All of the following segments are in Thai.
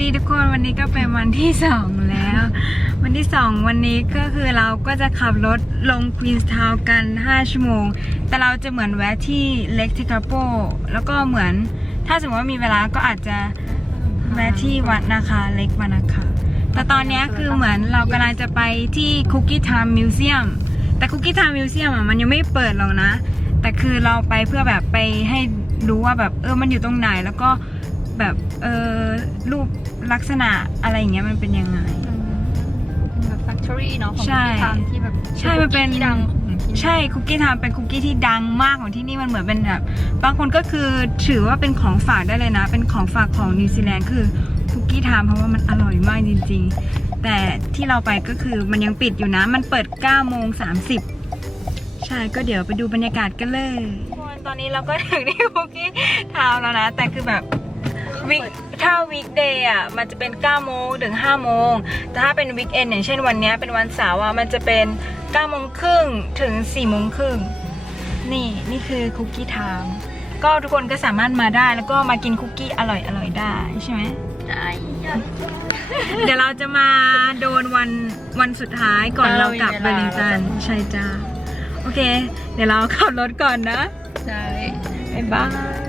ดีทุกคนวันนี้ก็เป็นวันที่สองแล้ว วันที่สองวันนี้ก็คือเราก็จะขับรถลงควีนส์ทาวน์กัน 5 ชั่วโมง แต่เราจะเหมือนแวะที่เล็กทิคาโปแล้วก็เหมือน ถ้าสมมติว่ามีเวลาก็อาจจะแวะที่วัดนะคะเล็กวานะคะ แต่ตอนนี้คือเหมือนเรากำลังจะไปที่คุกกี้ไทม์มิวเซียมแต่คุกกี้ไทม์มิวเซียมอะมันยังไม่เปิดหรอกนะ แต่คือเราไปเพื่อแบบไปให้รู้ว่าแบบเออมันอยู่ตรงไหนแล้วก็ แบบเออรูปลักษณะอะไรอย่างเงี้ยมันเป็นยังไงเป็นแบบ factory เนาะของใช่ ที่ทำที่แบบใช่มันเป็นที่ดังของที่นี่ใช่คุกกี้ไทม์เป็นคุกกี้ที่ดังมากของที่นี่มันเหมือนเป็นแบบบางคนก็คือถือว่าเป็นของฝากได้เลยนะ เป็นของฝากของนิวซีแลนด์คือคุกกี้ไทม์เพราะว่ามันอร่อยมากจริง ๆ แต่ที่เราไปก็คือมันยังปิดอยู่นะ มันเปิด9โมง30ใช่ก็เดี๋ยวไปดูบรรยากาศกันเลยตอนนี้เราก็ถึงที่คุกกี้ไทม์แล้วนะ แต่คือแบบ วิกถ้าวีคเดย์อะมันจะเป็น9โมงถึง5โมงแต่ถ้าเป็นวีคเอนอย่างเช่นวันเนี้ยเป็นวันเสาร์อะมันจะเป็น9โมงครึ่งถึง4โมงครึ่งนี่นี่คือคุกกี้ไทม์ก็ทุกคนก็สามารถมาได้แล้วก็มากินคุกกี้อร่อยอร่อยๆได้ใช่ไหมได้เดี๋ยวเราจะมาโดนวันวันสุดท้ายก่อนเรากลับเบอร์ลิงตันใช่จ้าโอเค เดี๋ยวเราขับรถก่อนนะได้บ๊ายบาย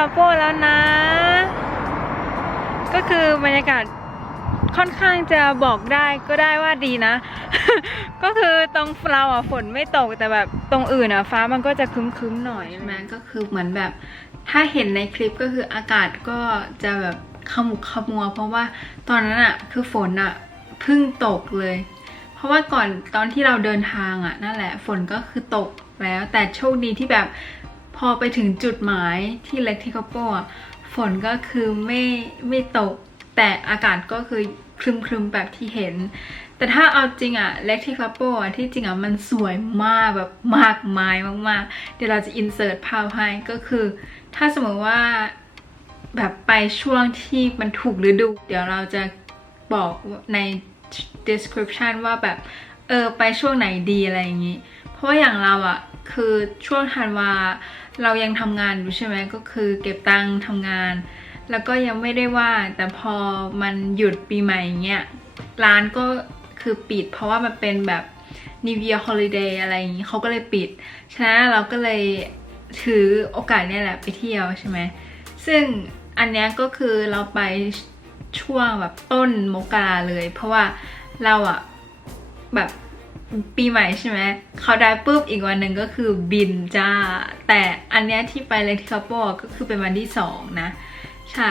าโปแล้วนะ ก็คือบรรยากาศค่อนข้างจะบอกได้ก็ได้ว่าดีนะ ก็คือตรงเราอะฝนไม่ตกแต่แบบตรงอื่นอะฟ้ามันก็จะคึ้มๆหน่อยใช่ไหมก็คือเหมือนแบบ ถ้าเห็นในคลิปก็คืออากาศก็จะแบบขมุกขมัว เพราะว่าตอนนั้นอะคือฝนอะเพิ่งตกเลย เพราะว่าก่อนตอนที่เราเดินทางอะนั่นแหละฝนก็คือตกแล้วแต่โชคดีที่แบบ พอไปถึงจุดหมายที่เล็กที่คาโปอะฝนก็คือไม่ไม่ตก แต่อากาศก็คือครึมๆแบบที่เห็น แต่ถ้าเอาจริงอะเล็กที่คาโปอะที่จริงอะมันสวยมากแบบมากมายมากๆ เดี๋ยวเราจะอินเสิร์ตภาพให้ก็คือ ถ้าสมมติว่าแบบไปช่วงที่มันถูกฤดู เดี๋ยวเราจะบอกใน description ว่าแบบเออไปช่วงไหนดีอะไรอย่างนี้ เพราะว่าอย่างเราอะคือช่วงธันวา เรายังทำงานอยู่ใช่ไหมก็คือเก็บตังค์ทำงาน แล้วก็ยังไม่ได้ว่า แต่พอมันหยุดปีใหม่เงี้ยร้านก็คือปิด เพราะว่ามันเป็นแบบ New Year Holiday อะไรอย่างนี้เขาก็เลยปิด ฉะนั้นเราก็เลยถือโอกาสเนี่ยแหละไปเที่ยวใช่ไหมซึ่งอันเนี้ยก็คือเราไปช่วงแบบต้นมกราเลย เพราะว่าเราอะแบบ ปีใหม่ใช่ไหมเขาได้ปุ๊บอีกวันหนึ่งก็คือบินจ้า แต่อันเนี้ยที่ไปเลยที่คาโปอะก็คือเป็นวันที่สองนะ ใช่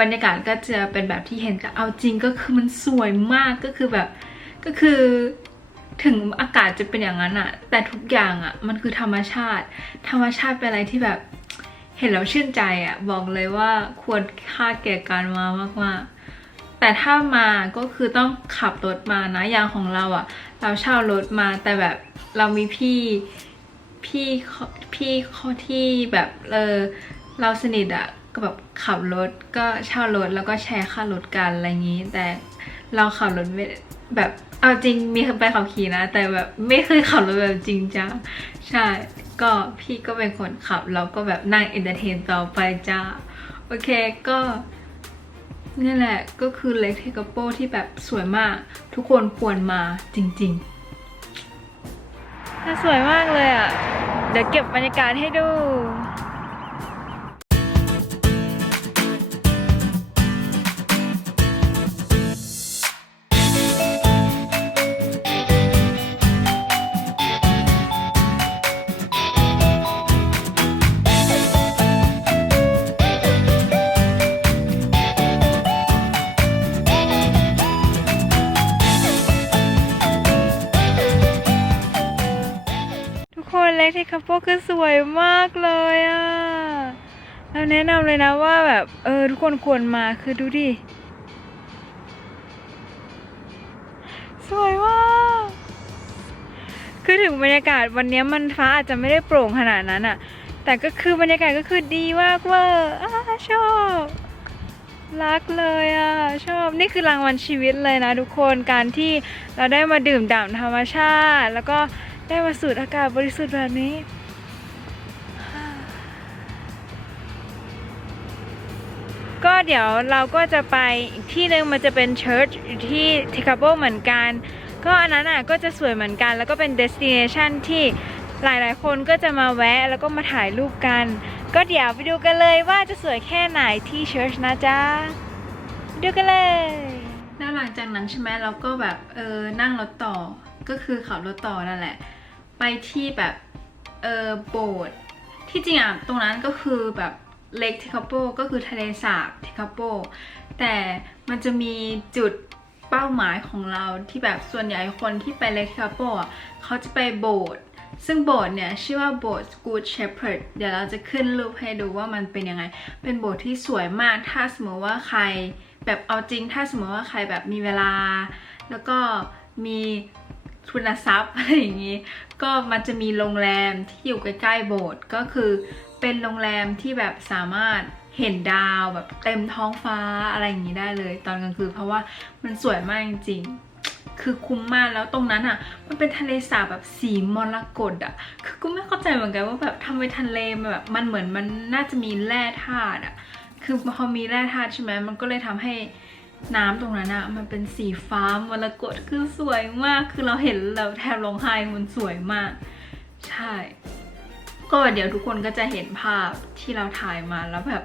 บรรยากาศก็จะเป็นแบบที่เห็นแต่เอาจริงก็คือมันสวยมากก็คือแบบ ก็คือถึงอากาศจะเป็นอย่างนั้นอะแต่ทุกอย่างอะมันคือธรรมชาติ ธรรมชาติเป็นอะไรที่แบบเห็นแล้วชื่นใจอะบอกเลยว่าควรค่าแก่การมามากๆแต่ถ้ามาก็คือต้องขับรถมานะอย่างของเราอะ เราเช่ารถมาแต่แบบเรามีพี่พี่พี่เขาที่แบบเออเราสนิทอะก็แบบขับรถก็เช่ารถแล้วก็แชร์ค่ารถกันอะไรอย่างนี้ แต่เราขับรถไม่แบบเอาจริงมีไปขับขี่นะ แต่แบบไม่เคยขับรถแบบจริงจังใช่ ก็พี่ก็เป็นคนขับ เราก็แบบนั่งเอนเตอร์เทนต่อไปจ้าโอเคก็ นี่แหละก็คือเล็กเทกโปที่แบบสวยมาก ทุกคนควรมาจริงๆน่าสวยมากเลยอะ เดี๋ยวเก็บบรรยากาศให้ดู คือสวยมากเลยอะแล้วแนะนำเลยนะว่าแบบ เออ ทุกคนควรมาคือดูดิ สวยมากคือถึงบรรยากาศวันนี้มันฟ้าอาจจะไม่ได้โปร่งขนาดนั้นอะแต่ก็คือบรรยากาศก็คือดีมากเวอร์อ้าชอบรักเลยอะชอบนี่คือรางวัลชีวิตเลยนะทุกคนการที่เราได้มาดื่มด่ำธรรมชาติ แล้วก็ได้มาสูดอากาศบริสุทธิ์แบบนี้ เดี๋ยวเราก็จะไปอีกที่หนึ่งมันจะเป็นเชิร์ชอยู่ที่ทิคาโบเหมือนกัน ก็อันนั้นอะก็จะสวยเหมือนกัน แล้วก็เป็นเดสติเนชันที่หลายๆ คนก็จะมาแวะแล้วก็มาถ่ายรูปกัน ก็เดี๋ยวไปดูกันเลยว่าจะสวยแค่ไหนที่เชิร์ชนะจ๊ะดูกันเลยแล้วหลังจากนั้นใช่ไหมเราก็แบบเออนั่งรถต่อก็คือขับรถต่อนั่นแหละ ไปที่แบบเออโบสถ์ที่จริงอะตรงนั้นก็คือแบบ เลคทิคาโปก็คือทะเลสาบทิคาโปแต่มันจะมีจุดเป้าหมายของเราที่แบบส่วนใหญ่คนที่ไปเลคทิคาโป่เขาจะไปโบสถ์ซึ่งโบสถ์เนี่ย ชื่อว่าโบสถ์ Good Shepherd เดี๋ยวเราจะขึ้นรูปให้ดูว่ามันเป็นยังไง เป็นโบสถ์ที่สวยมาก ถ้าสมมติว่าใครแบบเอาจริง ถ้าสมมติว่าใครแบบมีเวลา แล้วก็มีทุนทรัพย์อะไรอย่างนี้ ก็มันจะมีโรงแรมที่อยู่ใกล้ๆโบสถ์ก็คือ เป็นโรงแรมที่แบบสามารถเห็นดาวแบบเต็มท้องฟ้าอะไรอย่างนี้ได้เลย ตอนกลางคืนเพราะว่ามันสวยมากจริงๆคือคุ้มมากแล้วตรงนั้นอะ มันเป็นทะเลสาบแบบสีมรกตอะ คือก็ไม่เข้าใจเหมือนกันว่าแบบทำไมทะเลมันแบบมันเหมือนมันน่าจะมีแร่ธาตุอะ คือพอมีแร่ธาตุใช่ไหมมันก็เลยทำให้น้ำตรงนั้นอะ มันเป็นสีฟ้ามรกตคือสวยมาก คือเราเห็นเราแทบร้องไห้มันสวยมาก ใช่ ก็เดี๋ยวทุกคนก็จะเห็นภาพที่เราถ่ายมาแล้วแบบ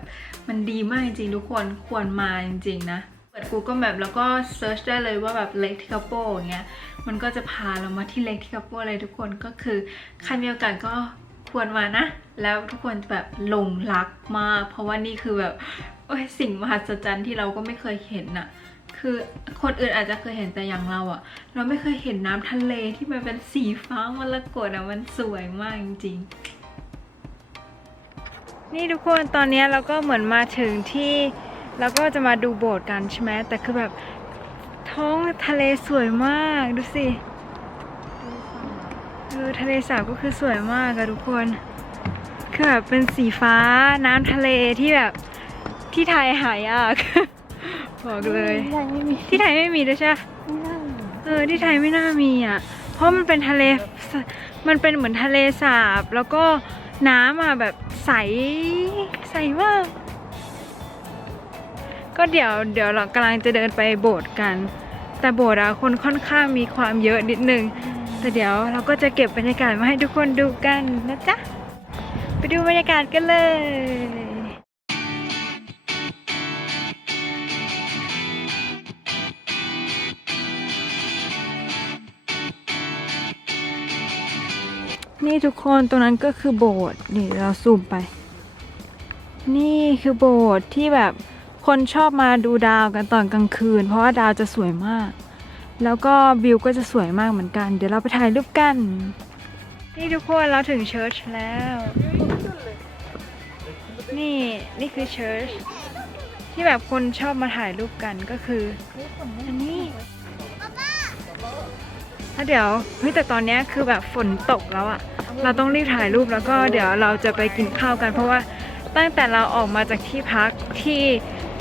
มันดีมากจริงทุกคนควรมาจริงๆนะ เปิด Google Map แล้วก็เซิร์ชได้เลยว่าแบบเล k ทิคาโปอย่างเงี้ยมันก็จะพาเรามาที่เล k ทิคาโปเลยทุกคนก็คือใครมีโอกาสก็ควรมานะ แล้วทุกคนแบบหลงรักมาก เพราะว่านี่คือแบบโอ้ยสิ่งมหัศจรรย์ที่เราก็ไม่เคยเห็นน่ะคือคนอื่นอาจจะเคยเห็นแต่อย่างเราอะเราไม่เคยเห็นน้ำทะเลที่มันเป็นสีฟ้ามรกตอะมันสวยมากจริงๆ นี่ทุกคนตอนนี้เราก็เหมือนมาถึงที่เราก็จะมาดูโบสถ์กันใช่ไหมแต่คือแบบท้องทะเลสวยมากดูสิเออทะเลสาบก็คือสวยมากอะทุกคนคือแบบเป็นสีฟ้าน้ำทะเลที่แบบที่ไทยหายากบอกเลยไม่มีที่ไทยไม่มีด้วยใช่ปะเออที่ไทยไม่น่ามีอะเพราะมันเป็นทะเลสมันเป็นเหมือนทะเลสาบแล้วก็ น้ำอะแบบใสใสมาก ก็เดี๋ยวเดี๋ยวเรากำลังจะเดินไปโบสถ์กัน แต่โบสถ์อะคนค่อนข้างมีความเยอะนิดนึง แต่เดี๋ยวเราก็จะเก็บบรรยากาศมาให้ทุกคนดูกันนะจ๊ะ ไปดูบรรยากาศกันเลย นี่ทุกคนตรงนั้นก็คือโบสถ์นี่เราซูมไป นี่คือโบสถ์ที่แบบคนชอบมาดูดาวกันตอนกลางคืน เพราะว่าดาวจะสวยมาก แล้วก็วิวก็จะสวยมากเหมือนกัน เดี๋ยวเราไปถ่ายรูปกัน นี่ทุกคนเราถึงเชิร์ชแล้ว นี่นี่คือเชิร์ชที่แบบคนชอบมาถ่ายรูปกันก็คืออันนี้แล้วเดี๋ยวเฮ้ยแต่ตอนนี้คือแบบฝนตกแล้วอะ เราต้องรีบถ่ายรูปแล้วก็เดี๋ยวเราจะไปกินข้าวกัน เพราะว่าตั้งแต่เราออกมาจากที่พักที่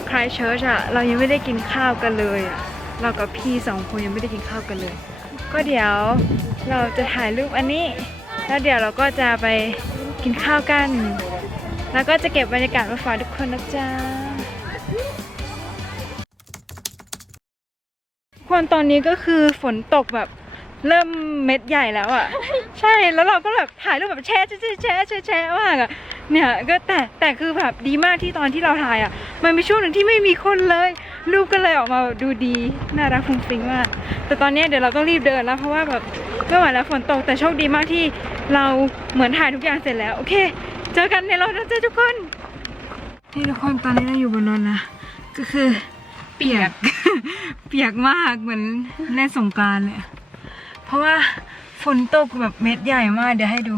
คลายเชิร์ชอะเรายังไม่ได้กินข้าวกันเลยอะเรากับพี่สองคนยังไม่ได้กินข้าวกันเลย ก็เดี๋ยวเราจะถ่ายรูปอันนี้ แล้วเดี๋ยวเราก็จะไปกินข้าวกัน แล้วก็จะเก็บบรรยากาศมาฝากทุกคนนะจ๊ะคนตอนนี้ก็คือฝนตกแบบเริ่มเม็ดใหญ่แล้วอะ ใช่แล้วเราก็แบบถ่ายรูปแบบแชะแชะแชะแชะแชะแชะมากอะเนี่ยก็แต่แต่คือแบบดีมากที่ตอนที่เราถ่ายอะ มันมีช่วงหนึ่งที่ไม่มีคนเลยรูปก็เลยออกมาดูดีน่ารักฟุ้งฟิ้งมาก แต่ตอนนี้เดี๋ยวเราต้องรีบเดินแล้วเพราะว่าแบบไม่ไหวแล้วฝนตกแต่โชคดีมากที่เราเหมือนถ่ายทุกอย่างเสร็จแล้วโอเค เจอกันในรถนะเจอทุกคนนี่ทุกคนตอนนี้เราอยู่บนรถนะก็คือเปียกเปียกมากเหมือนเล่นสงกรารเลยเพราะว่า ฝนตกแบบเม็ดใหญ่มาก เดี๋ยวให้ดู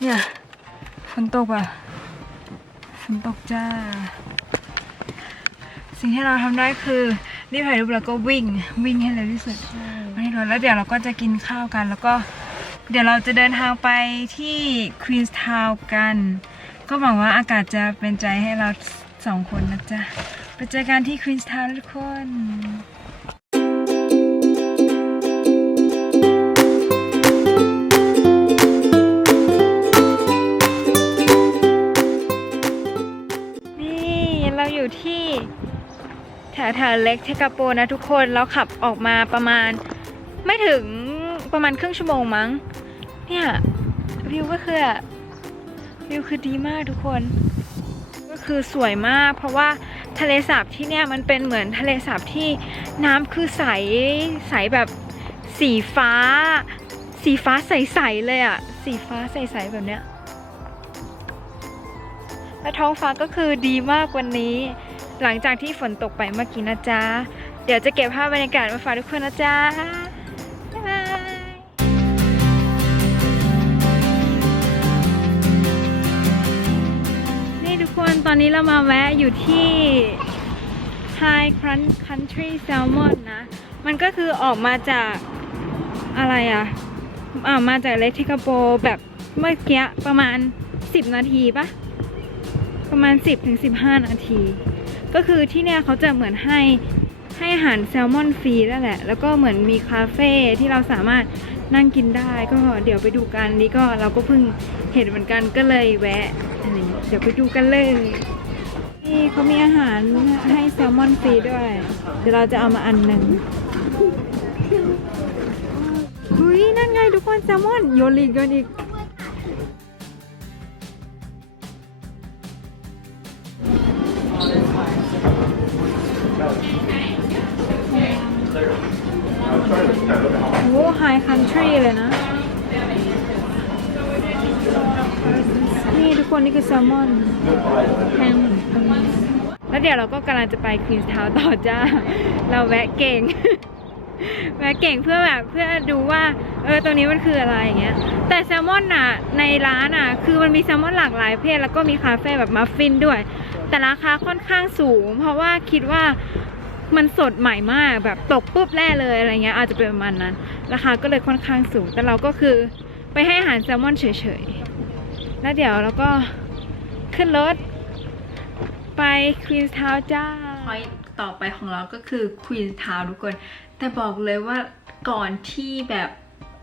เนี่ยฝนตกอะฝนตกจ้า สิ่งที่เราทำได้คือรีบถ่ายรูปแล้วก็วิ่งวิ่งให้เร็วที่สุดไม่ให้รถแล้วเดี๋ยวเราก็จะกินข้าวกัน แล้วก็เดี๋ยวเราจะเดินทางไปที่ควีนส์ทาวน์กัน ก็หวังว่าอากาศจะเป็นใจให้เราสองคนนะจ๊ะไปเจอกันที่ควีนส์ทาวน์ทุกคนนี่ แถวแถวเล็กเทกาโปนะทุกคนเราขับออกมาประมาณไม่ถึงประมาณครึ่งชั่วโมงมั้ง เนี่ยวิวก็คือวิวคือดีมากทุกคน ก็คือสวยมากเพราะว่าทะเลสาบที่เนี่ยมันเป็นเหมือนทะเลสาบที่น้ำคือใสใสแบบสีฟ้า สีฟ้าใสๆเลยอะสีฟ้าใสๆแบบเนี้ยและท้องฟ้าก็คือดีมากวันนี้ หลังจากที่ฝนตกไปเมื่อกี้นะจ๊ะ เดี๋ยวจะเก็บภาพบรรยากาศมาฝากทุกคนนะจ๊ะบ๊ายบายนี่ทุกคนตอนนี้เรามาแวะอยู่ที่ High Crunch Country Salmon นะ มันก็คือออกมาจากอะไรอะอ่ามาจากเลทิกาโปแบบเมื่อกี้ประมาณ 10 นาทีปะประมาณ 10ถึง15 นาที ก็คือที่เนี่ยเขาจะเหมือนให้ให้อาหารแซลมอนฟรีแล้วแหละ แล้วก็เหมือนมีคาเฟ่ที่เราสามารถนั่งกินได้ ก็เดี๋ยวไปดูกันนี่ก็เราก็เพิ่งเห็นเหมือนกันก็เลยแวะเงี้ยเดี๋ยวไปดูกันเลย นี่เขามีอาหารให้แซลมอนฟรีด้วย เดี๋ยวเราจะเอามาอันหนึ่งเฮ้ยนั่นไงทุกคนแซลมอนโยนอีกโยนอีก เลยนะ นี่ทุกคนนี่คือแซลมอนแพงเหมือนกันแล้วเดี๋ยวเราก็กำลังจะไปควีนส์ทาวต่อจ้า เราแวะเก่ง แวะเก่งเพื่อแบบเพื่อดูว่า เออตรงนี้มันคืออะไรอย่างเงี้ย แต่แซลมอนน่ะในร้านอะ คือมันมีแซลมอนหลากหลายเพศแล้วก็มีคาเฟ่แบบมัฟฟินด้วย แต่ราคาค่อนข้างสูง เพราะว่าคิดว่า มันสดใหม่มากแบบตกปุ๊บแร่เลยอะไรเงี้ยอาจจะเป็นประมาณนั้น ราคาก็เลยค่อนข้างสูง แต่เราก็คือไปให้อาหารแซลมอนเฉยๆ แล้วเดี๋ยวเราก็ขึ้นรถไปควีนส์ทาวน์จ้าพอยต่อไปของเราก็คือควีนส์ทาวน์ทุกคน แต่บอกเลยว่าก่อนที่แบบ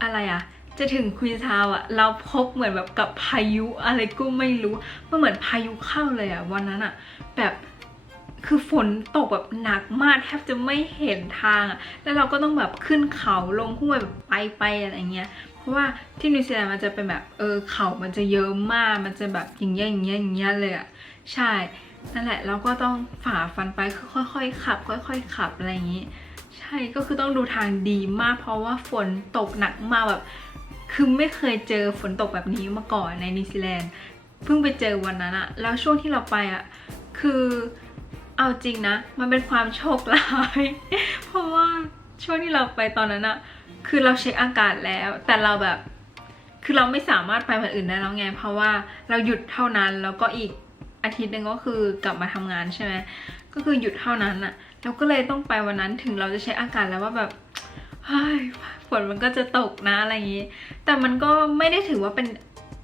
อะไรอะจะถึงควีนส์ทาวน์อะเราพบเหมือนแบบกับพายุอะไรก็ไม่รู้ มันเหมือนพายุเข้าเลยอะวันนั้นอะแบบ คือฝนตกแบบหนักมากแทบจะไม่เห็นทางอะแล้วเราก็ต้องแบบขึ้นเขาลงห้วยแบบไปไปอะไรเงี้ย เพราะว่าที่นิวซีแลนด์มันจะเป็นแบบเออเขามันจะเยอะมาก มันจะแบบอย่างเงี้ยอย่างเงี้ยอย่างเงี้ยเลยอะใช่ นั่นแหละเราก็ต้องฝ่าฟันไปคือค่อยๆขับ ค่อย ๆ ขับอะไรอย่างงี้ ใช่ก็คือต้องดูทางดีมาก เพราะว่าฝนตกหนักมากแบบคือไม่เคยเจอฝนตกแบบนี้มาก่อนในนิวซีแลนด์เพิ่งไปเจอวันนั้นอะแล้วช่วงที่เราไปอะคือ เอาจริงนะ มันเป็นความโชคร้าย เพราะว่าช่วงที่เราไปตอนนั้นอะคือเราเช็คอากาศแล้ว แต่เราแบบ คือเราไม่สามารถไปวันอื่นได้แล้วไง เพราะว่าเราหยุดเท่านั้น แล้วก็อีกอาทิตย์หนึ่งก็คือกลับมาทำงานใช่ไหมก็คือหยุดเท่านั้นอะเราก็เลยต้องไปวันนั้นถึงเราจะเช็คอากาศแล้วว่าแบบเฮ้ยฝนมันก็จะตกนะอะไรอย่างนี้ แต่มันก็ไม่ได้ถือว่าเป็น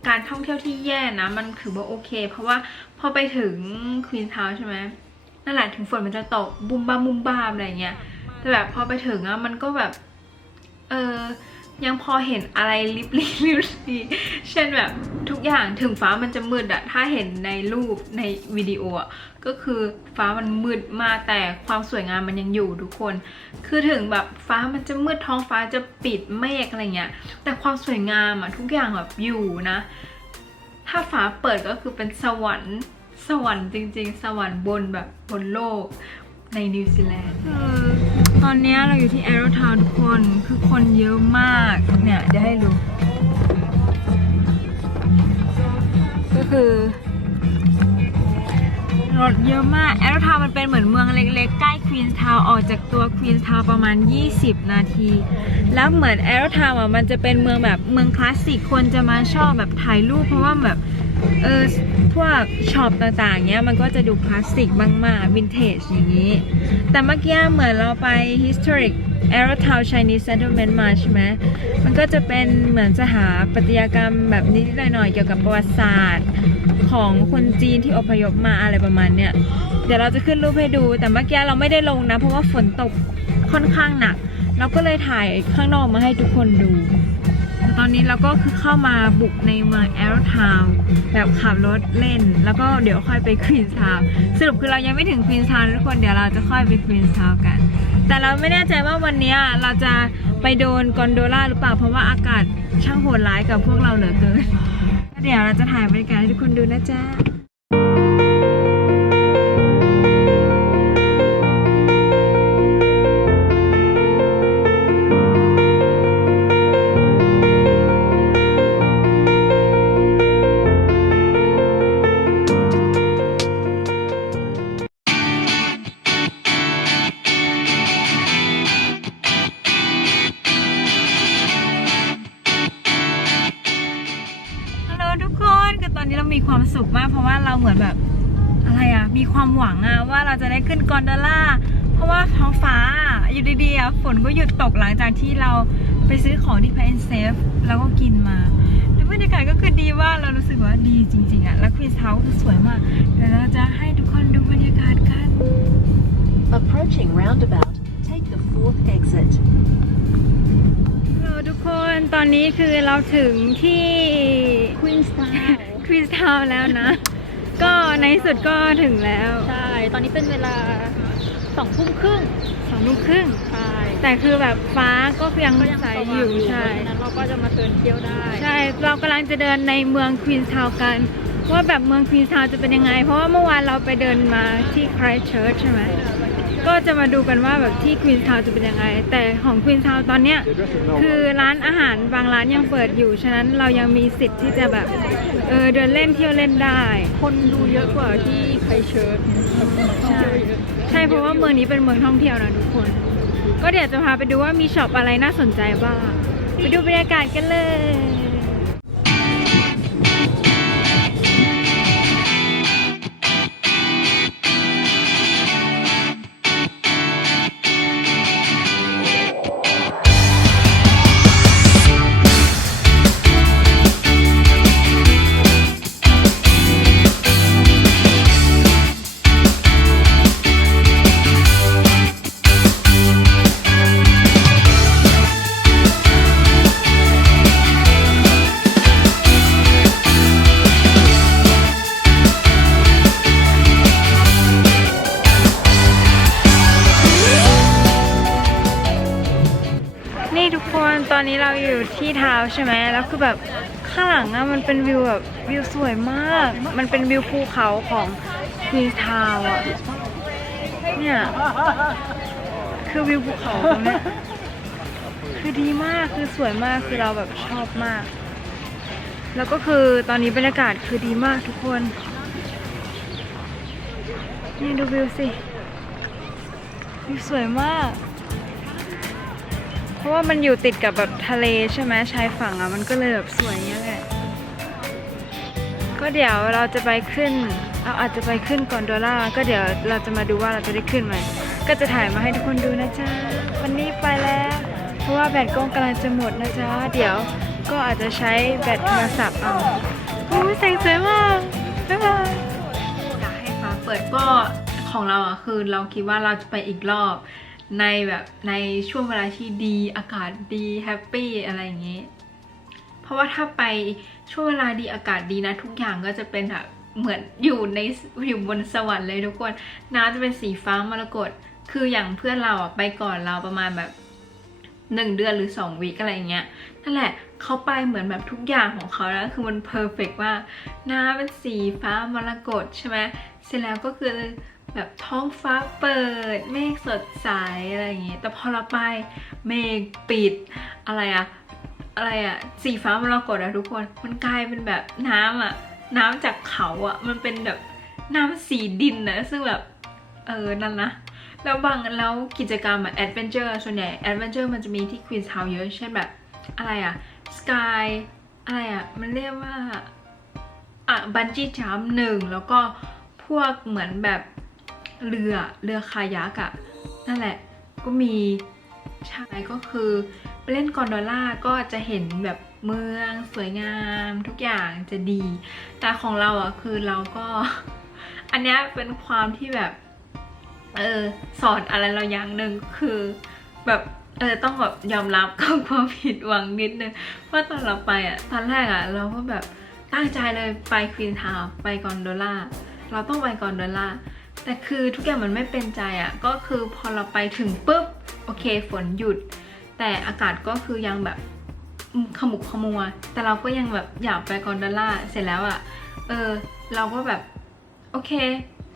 การท่องเที่ยวที่แย่นะ มันถือว่าโอเค เพราะว่าพอไปถึงควีนทาวใช่ไหม นั่นแหละถึงฝนมันจะตกบุมบ้ามบุมบ้ามอะไรเงี้ยแต่แบบพอไปถึงอะมันก็แบบ เออยังพอเห็นอะไรลิบลิบลิบลิเช่นแบบทุกอย่างถึงฟ้ามันจะมืดอะถ้าเห็นในรูปในวิดีโออะก็คือฟ้ามันมืดมากแต่ความสวยงามมันยังอยู่ทุกคน คือถึงแบบฟ้ามันจะมืดท้องฟ้าจะปิดเมฆอะไรเงี้ย แต่ความสวยงามอะทุกอย่างแบบอยู่นะ ถ้าฟ้าเปิดก็คือเป็นสวรรค์ สวรรค์จริง ๆ สวรรค์บนแบบบนโลกในนิวซีแลนด์ตอนนี้เราอยู่ที่แอโรทาวทุกคน คือคนเยอะมาก เนี่ยเดี๋ยวให้ดูก็คือร ถเยอะมาก แอโรทาวมันเป็นเหมือนเมืองเล็กๆ ใกล้ควีนส์ทาวออกจากตัวควีนส์ทาวประมาณ 20 นาที แล้วเหมือนแอโรทาวอะมันจะเป็นเมืองแบบเมืองคลาสสิกคนจะมาชอบแบบถ่ายรูปเพราะว่าแบบเออพวกช็อปต่างๆเนี้ยมันก็จะดูคลาสสิกมากๆวินเทจอย่างนี้ แต่เมื่อกี้เหมือนเราไป historic a e r o Town Chinese Settlement มาใช่ไหมมันก็จะเป็นเหมือนสถาปัตยกรรมแบบนิดหน่อยๆเกี่ยวกับประวัติศาสตร์ ของคนจีนที่อพยพมาอะไรประมาณเนี้ยเดี๋ยวเราจะขึ้นรูปให้ดู แต่เมื่อกี้เราไม่ได้ลงนะ เพราะว่าฝนตกค่อนข้างหนัก เราก็เลยถ่ายข้างนอกมาให้ทุกคนดู ตอนนี้เราก็คือเข้ามาบุกในเมืองแอร์ทาวน์แบบขับรถเล่น แล้วก็เดี๋ยวค่อยไปควีนทาวน์สรุปคือเรายังไม่ถึงควีนทาวน์ทุกคนเดี๋ยวเราจะค่อยไปควีนทาวน์กัน แต่เราไม่แน่ใจว่าวันนี้เราจะไปโดนกอนโดล่าหรือเปล่าเพราะว่าอากาศช่างโหดร้ายกับพวกเราเหลือเกินเดี๋ยวเราจะถ่ายบรรยากาศให้ทุกคนดูนะจ๊ะ คนคือตอนนี้เรามีความสุขมาก เพราะว่าเราเหมือนแบบอะไรอะมีความหวังอะว่าเราจะได้ขึ้นกอนโดล่า เพราะว่าท้องฟ้าอยู่ดีๆอะฝนก็หยุดตกหลังจากที่เราไปซื้อของที่ p พ n Safe แล้วก็กินมาแล้วบรรยากาศก็คือดีว่ากเรารู้สึกว่าดีจริงๆอะแล้วควีนส์เฮาส์คือสวยมากเดี๋ยวเราจะให้ทุกคนดูบรรยากาศกัน Approaching roundabout, take the fourth exit. ฮัลโหลทุกคนตอนนี้คือเราถึงที่ Queenstown ควีนส์ทาวน์แล้วนะ ก็ในที่สุดก็ถึงแล้วใช่ ตอนนี้เป็นเวลาสองทุ่มครึ่งสองทุ่มครึ่ง ใช่แต่คือแบบฟ้าก็ยังก็ยังใสสอว่างยู่อยู่เพใช่ราะฉะนั้นเราก็จะมาเดินเที่ยวได้ใช่ เรากำลังจะเดินในเมืองควีนส์ทาวน์กัน ว่าแบบเมืองควีนส์ทาวน์จะเป็นยังไง เพราะว่าเมื่อวานเราไปเดินมาที่ไครเชิร์ชใช่ไหม ก็จะมาดูกันว่าแบบที่ควีนส์ทาวน์จะเป็นยังไง แต่ของควีนส์ทาวน์ตอนเนี้ยคือร้านอาหารบางร้านยังเปิดอยู่ ฉะนั้นเรายังมีสิทธิ์ที่จะแบบเออเดินเล่นเที่ยวเล่นได้ คนดูเยอะกว่าที่ไครเชิร์ชใช่ใช่เพราะว่าเมืองนี้เป็นเมืองท่องเที่ยวนะทุกคน ก็เดี๋ยวจะพาไปดูว่ามีช็อปอะไรน่าสนใจบ้าง ไปดูบรรยากาศกันเลย มันเป็นวิวแบบวิวสวยมาก มันเป็นวิวภูเขาของควีทาวอะเนี่ย คือวิวภูเขาตรงเนี้ยคือดีมาก คือสวยมาก คือเราแบบชอบมาก แล้วก็คือตอนนี้บรรยากาศคือดีมากทุกคน นี่ดูวิวสิ วิวสวยมาก เพราะว่ามันอยู่ติดกับแบบทะเลใช่ไหมชายฝั่งอะ มันก็เลยแบบสวยเงี้ยแหละ ก็เดี๋ยวเราจะไปขึ้นเราอาจจะไปขึ้นก่อนดอลล่าก็เดี๋ยวเราจะมาดูว่าเราจะได้ขึ้นไหมก็จะถ่ายมาให้ทุกคนดูนะจ๊ะวันนี้ไปแล้ว เพราะว่าแบตกล้องกำลังจะหมดนะจ๊ะเดี๋ยวก็อาจจะใช้แบตโทรศัพท์เอาโอ้ยแสงสวยมากบ๊ายบายอยากให้ฟ้าเปิดก็ของเราอะคือเราคิดว่าเราจะไปอีกรอบในแบบในช่วงเวลาที่ดีอากาศดีแฮปปี้อะไรอย่างเงี้ เพราะว่าถ้าไปช่วงเวลาดีอากาศดีนะ ทุกอย่างก็จะเป็นแบบเหมือนอยู่ในอยู่บนสวรรค์เลยทุกคนน้ำจะเป็นสีฟ้ามรกตคืออย่างเพื่อนเราอะไปก่อนเราประมาณแบบหนึ่งเดือนหรือสองวีคอะไรอย่างเงี้ยนั่นแหละเขาไปเหมือนแบบทุกอย่างของเขาแล้วคือมันเพอร์เฟกมาน้ำเป็นสีฟ้ามรกตใช่ไหมเสร็จแล้วก็คือแบบท้องฟ้าเปิด เมฆสดใสอะไรอย่างเงี้ยแต่พอเราไปเมฆปิดอะไรอะ อะไรอะสีฟ้ามรกตอะทุกคนมันกลายเป็นแบบน้ำอะน้ำจากเขาอะมันเป็นแบบน้ำสีดินนะซึ่งแบบเออนั่นนะแล้วบางแล้วกิจกรรมอะแอดเวนเจอร์ส่วนใหญ่แอดเวนเจอร์มันจะมีที่ควีนส์ทาวเยอะเช่นแบบอะไรอะสกายอะไรอะมันเรียกว่าอะบันจี้จัมหนึ่งแล้วก็พวกเหมือนแบบเรือเรือคายักอะนั่นแหละก็มีใช่ก็คือ เล่นกอนโดล่าก็จะเห็นแบบเมืองสวยงามทุกอย่างจะดี แต่ของเราอะคือเราก็ อันนี้เป็นความที่แบบ เออสอนอะไรเราอย่างหนึ่งคือแบบเออต้องแบบยอมรับกับความผิดหวังนิดนึงเพราะตอนเราไปอะตอนแรกอะ เราก็แบบตั้งใจเลยไปควีนทาวไปกอนโดล่าเราต้องไปกอนโดล่าแต่คือทุกอย่างมันไม่เป็นใจอะก็คือพอเราไปถึงปุ๊บโอเคฝนหยุด แต่อากาศก็คือยังแบบขมุกขมัว แต่เราก็ยังแบบอยากไปกอนโดล่าเสร็จแล้วอะ เออ เราก็แบบ โอเค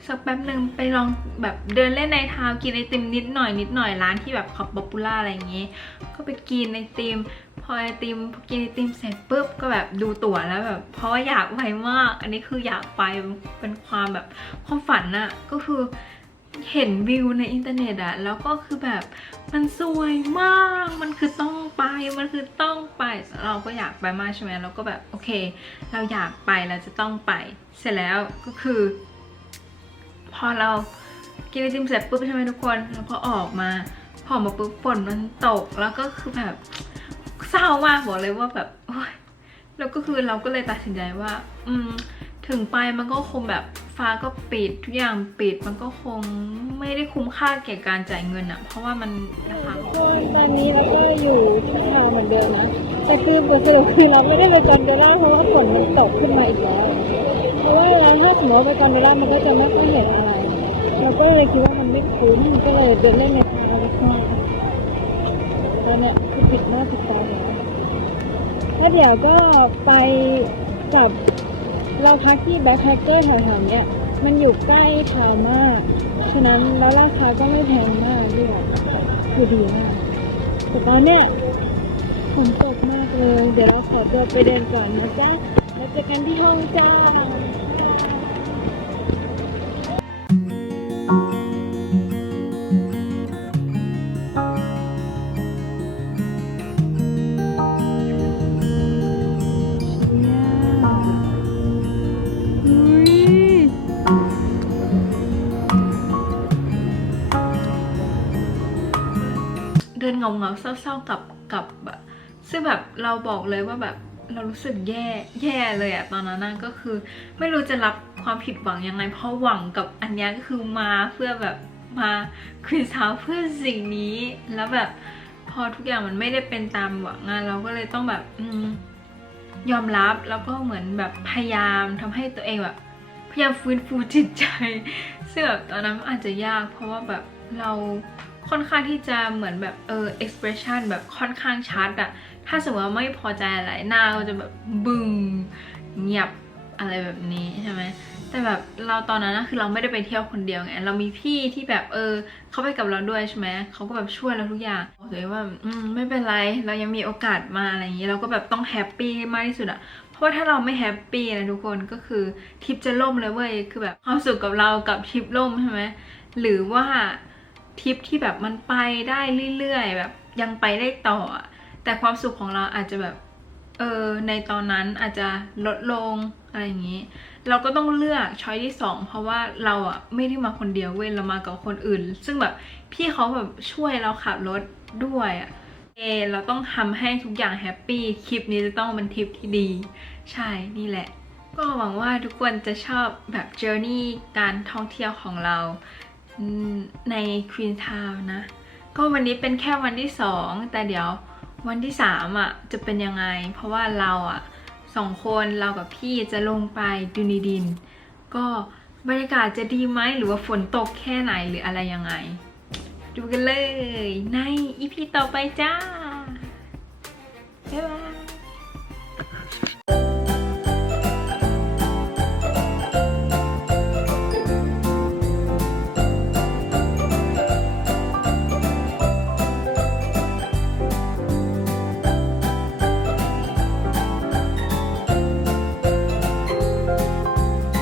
สักแป๊บหนึ่งไปลองแบบเดินเล่นในทาวกินไอติมนิดหน่อยนิดหน่อยร้านที่แบบขับป๊อปปูล่าอะไรอย่างเงี้ยก็ไปกินไอติม พอไอติมพอกินไอติมเสร็จปุ๊บก็แบบดูตั๋วแล้วแบบ เพราะว่าอยากไปมาก อันนี้คืออยากไปเป็นความแบบความฝันน่ะก็คือ เห็นวิวในอินเทอร์เน็ตอะแล้วก็คือแบบมันสวยมาก มันคือต้องไป มันคือต้องไป เราก็อยากไปมากใช่ไหมเราก็แบบโอเค เราอยากไปเราจะต้องไป เสร็จแล้วก็คือ พอเรากินไอติมเสร็จปุ๊บใช่ไหมทุกคนแล้วพอออกมา พอมาปุ๊บฝนมันตกแล้วก็คือแบบเศร้ามากบอกเลยว่าแบบโอ๊ยแล้วก็คือเราก็เลยตัดสินใจว่า อืมถึงไปมันก็คงแบบ ฟ้าก็ปิดทุกอย่างปิดมันก็คงไม่ได้คุ้มค่าแก่การจ่ายเงินอะเพราะว่ามันราคาตอนนี้เราก็อยู่ที่ทาเหมือนเดิมนะแต่คือบทสรุปคือเราไม่ได้ไปกอนโดล่าเพราะว่าฝนมันตกขึ้นมาอีกแล้ว เพราะว่าเราถ้าสมมติไปกอนโดล่ามันก็จะไม่ค่อยเห็นอะไรเราก็เลยคิดว่ามันไม่คุ้มก็เลยเดินเล่นในทาวดีกว่าตอนเนี้ยคือปิดหน้าปิดตาแล้วแล้วเดี๋ยวก็ไปกับ เราพักที่แบ็คแพคเกอร์แถวๆเนี้ยมันอยู่ใกล้ทาวมาก ฉะนั้นแล้วราคาก็ไม่แพงมากด้วยคือดีมากแต่ตอนเนี้ยฝนตกมากเลย เดี๋ยวเราขอตัวไปเดินก่อนนะจ๊ะ แล้วเจอกันที่ห้องจ้า เงาเงาเศร้าๆกับกับแบบซึ่งแบบเราบอกเลยว่าแบบเรารู้สึกแย่แย่เลยอะตอนนั้นนะก็คือ ไม่รู้จะรับความผิดหวังยังไง เพราะหวังกับอันนี้ก็คือมาเพื่อแบบมาคืนเช้าเพื่อสิ่งนี้แล้วแบบพอทุกอย่างมันไม่ได้เป็นตามหวังอะเราก็เลยต้องแบบอืยอมรับแล้วก็เหมือนแบบพยายามทำให้ตัวเองแบบพยายามฟื้นฟูจิตใจซึ่งแบบตอนนั้นอาจจะยาก เพราะว่าแบบเรา ค่อนข้างที่จะเหมือนแบบเออ expression แบบค่อนข้างชัดอะถ้าสมมติว่าไม่พอใจอะไรหน้าก็จะแบบบึ้งเงียบอะไรแบบนี้ใช่ไหมแต่แบบเราตอนนั้นนะคือเราไม่ได้ไปเที่ยวคนเดียวไงเรามีพี่ที่แบบเออเขาไปกับเราด้วยใช่ไหมเขาก็แบบช่วยเราทุกอย่างบอกเลยว่าอืมไม่เป็นไรเรายังมีโอกาสมาอะไรอย่างนี้เราก็แบบต้องแฮปปี้มากที่สุดอะเพราะว่าถ้าเราไม่แฮปปี้นะทุกคนก็คือทริปจะล่มเลยเว้ยคือแบบความสุขกับเรากับทริปล่มใช่ไหมหรือว่า ทริปที่แบบมันไปได้เรื่อยๆแบบยังไปได้ต่อ แต่ความสุขของเราอาจจะแบบเออในตอนนั้นอาจจะลดลงอะไรอย่างนี้ เราก็ต้องเลือกช้อยที่สองเพราะว่าเราอะไม่ได้มาคนเดียวเว้ยเรามากับคนอื่น ซึ่งแบบพี่เขาแบบช่วยเราขับรถด้วยอะเอเราต้องทำให้ทุกอย่างแฮปปี้คลิปนี้จะต้องเป็นทริปที่ดี ใช่นี่แหละ ก็หวังว่าทุกคนจะชอบแบบ journey การท่องเที่ยวของเรา ใน Queen Town นะ ก็วันนี้เป็นแค่วันที่สองแต่เดี๋ยววันที่สามอะจะเป็นยังไง เพราะว่าเราอะสองคนเรากับพี่จะลงไปดูนิดิน ก็บรรยากาศจะดีไหมหรือว่าฝนตกแค่ไหนหรืออะไรยังไง ดูกันเลยในอีพีต่อไปจ้า บ๊ายบาย